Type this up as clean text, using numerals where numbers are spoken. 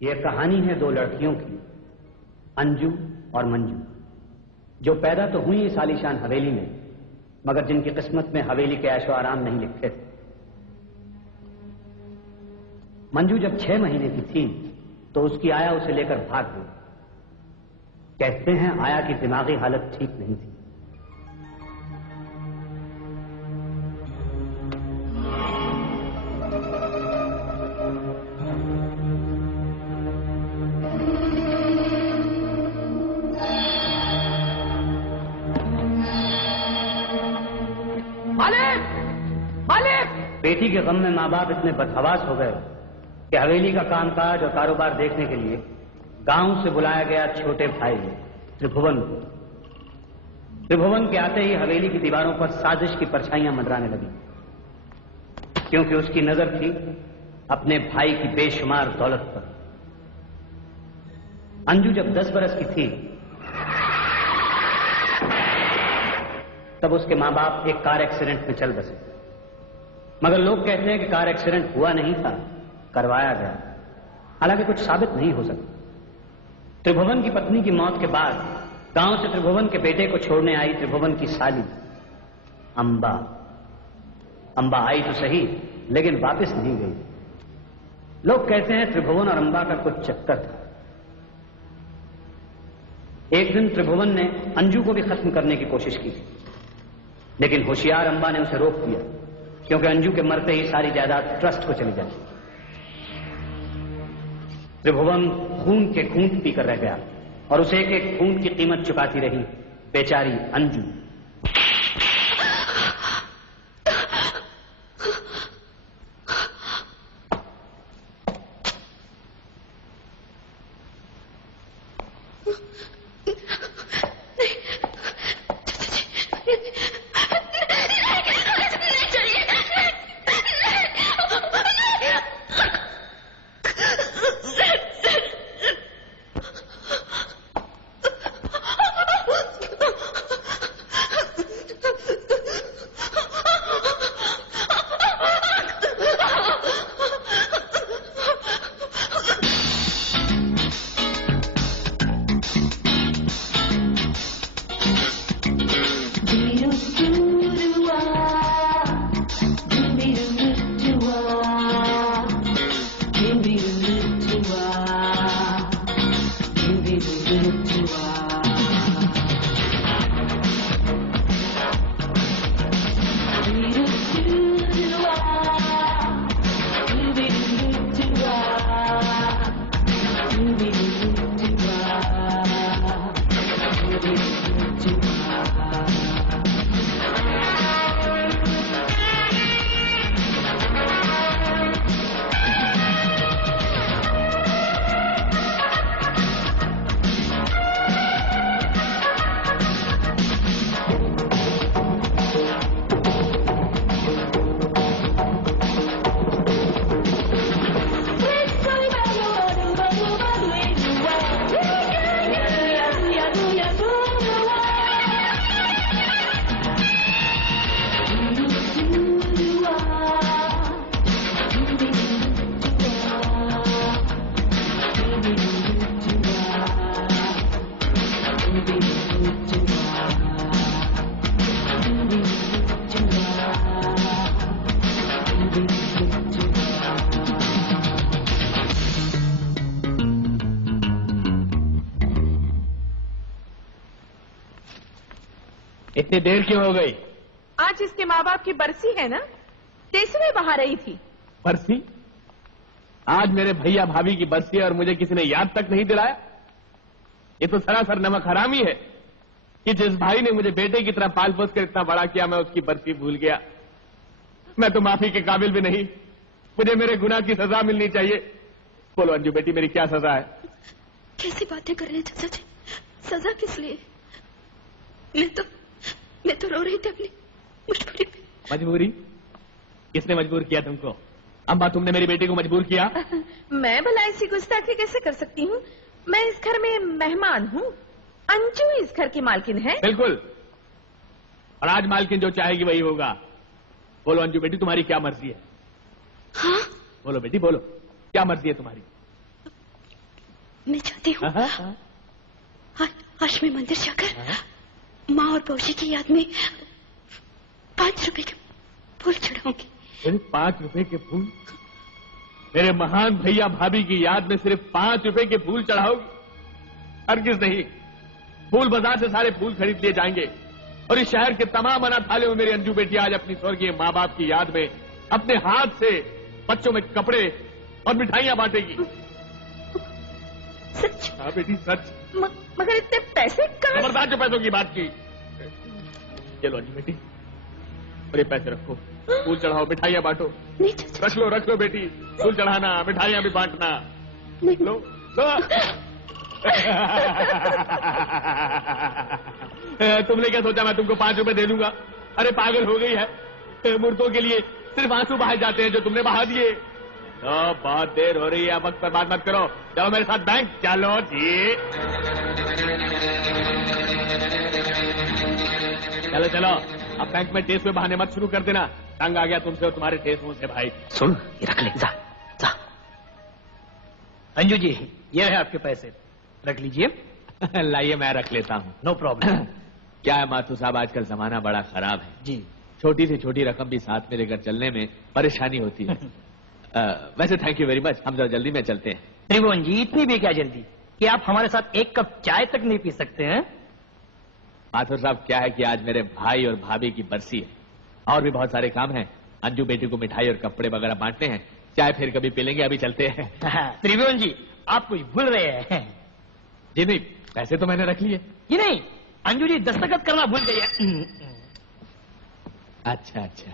ये कहानी है दो लड़कियों की, अंजू और मंजू, जो पैदा तो हुई इस आलीशान हवेली में, मगर जिनकी किस्मत में हवेली के ऐशो आराम नहीं लिखे थे। मंजू जब 6 महीने की थी तो उसकी आया उसे लेकर भाग गई। कहते हैं आया की दिमागी हालत ठीक नहीं थी। बेटी के गम में माँ बाप इतने बदहवास हो गए कि हवेली का कामकाज और कारोबार देखने के लिए गांव से बुलाया गया छोटे भाई त्रिभुवन को। त्रिभुवन के आते ही हवेली की दीवारों पर साजिश की परछाइयां मंडराने लगी, क्योंकि उसकी नजर थी अपने भाई की बेशुमार दौलत पर। अंजू जब 10 बरस की थी तब उसके माँ बाप एक कार एक्सीडेंट में चल बसे, मगर लोग कहते हैं कि कार एक्सीडेंट हुआ नहीं था, करवाया गया। हालांकि कुछ साबित नहीं हो सकता। त्रिभुवन की पत्नी की मौत के बाद गांव से त्रिभुवन के बेटे को छोड़ने आई त्रिभुवन की साली अंबा। अंबा आई तो सही, लेकिन वापस नहीं गई। लोग कहते हैं त्रिभुवन और अंबा का कुछ चक्कर था। एक दिन त्रिभुवन ने अंजू को भी खत्म करने की कोशिश की, लेकिन होशियार अंबा ने उसे रोक दिया, क्योंकि अंजू के मरते ही सारी जायदाद ट्रस्ट को चली जाती। त्रिभुवन खून के घूंट पीकर रह गया और उसे एक एक घूंट की कीमत चुकाती रही बेचारी अंजू। इतनी देर क्यों हो गई? आज इसके माँ बाप की बरसी है ना, तेसरे बहा रही थी। बरसी? आज मेरे भैया भाभी की बरसी है और मुझे किसी ने याद तक नहीं दिलाया। ये तो सरासर नमक हरामी है कि जिस भाई ने मुझे बेटे की तरह पाल पोस कर इतना बड़ा किया, मैं उसकी बरसी भूल गया। मैं तो माफी के काबिल भी नहीं। मुझे मेरे गुनाह की सजा मिलनी चाहिए। बोलो अंजू बेटी, मेरी क्या सजा है? कैसी बातें कर रहे हैं चाचा जी? सजा किस लिए? मैं तो रो रही थी अपनी मजबूरी पे। मजबूरी? किसने मजबूर किया तुमको? अम्मा, तुमने मेरी बेटी को मजबूर किया? मैं भला ऐसी गुस्ताखी कैसे कर सकती हूँ? मैं इस घर में मेहमान हूँ। अंजू इस घर की मालकिन है। बिल्कुल, और आज मालकिन जो चाहेगी वही होगा। बोलो अंजू बेटी, तुम्हारी क्या मर्जी है? हाँ? बोलो बेटी बोलो, क्या मर्जी है तुम्हारी? करती हूँ। आज मैं मंदिर जाकर माँ और बहू की याद में 5 रुपए के फूल चढ़ाऊंगी। सिर्फ 5 रुपए के फूल? मेरे महान भैया भाभी की याद में सिर्फ 5 रुपए के फूल चढ़ाओगी? हरगिज नहीं। फूल बाजार से सारे फूल खरीद लिए जाएंगे और इस शहर के तमाम अनाथालयों में मेरी अंजू बेटी आज अपनी स्वर्गीय माँ बाप की याद में अपने हाथ से बच्चों में कपड़े और मिठाइयां बांटेगी। सच? हाँ बेटी सच। मगर इतने पैसे कहाँ? खबरदार जो पैसों की बात की। चलो अंजू बेटी, और ये पैसे रखो, फूल चढ़ाओ, मिठाइयां बांटो। नहीं चाचा। रख लो बेटी, फूल चढ़ाना, मिठाइयां भी बांटना। नहीं। लो लो। तुमने क्या सोचा मैं तुमको 5 रुपए दे दूंगा? अरे पागल हो गई है? मूर्तों के लिए सिर्फ आंसू बहाए जाते हैं जो तुमने बहा दिए। तो बहुत देर हो रही है, वक्त पर बात मत करो, चलो मेरे साथ बैंक। चलो जी, चलो चलो। अब बैंक में टेस्ट में बहाने मत शुरू कर देना। तंग आ गया तुमसे और तुम्हारे टेस्ट मुंह से भाई। सुन, ये रख ले, जा जा। अंजू जी, ये है आपके पैसे, रख लीजिए। लाइए मैं रख लेता हूँ। No problem. क्या है माथुर साहब, आजकल जमाना बड़ा खराब है जी। छोटी से छोटी रकम भी साथ में लेकर चलने में परेशानी होती है। वैसे थैंक यू वेरी मच, हम जरा जल्दी में चलते हैं। त्रिभुवन जी, इतनी भी क्या जल्दी कि आप हमारे साथ 1 कप चाय तक नहीं पी सकते हैं? माथुर साहब क्या है कि आज मेरे भाई और भाभी की बरसी है और भी बहुत सारे काम हैं। अंजू बेटी को मिठाई और कपड़े वगैरह बांटने हैं। चाय फिर कभी पी लेंगे, अभी चलते हैं। त्रिभुवन जी, आप कुछ भूल रहे हैं। जी नहीं, पैसे तो मैंने रख लिए। ये नहीं, अंजू जी दस्तखत करना भूल गई है। अच्छा अच्छा।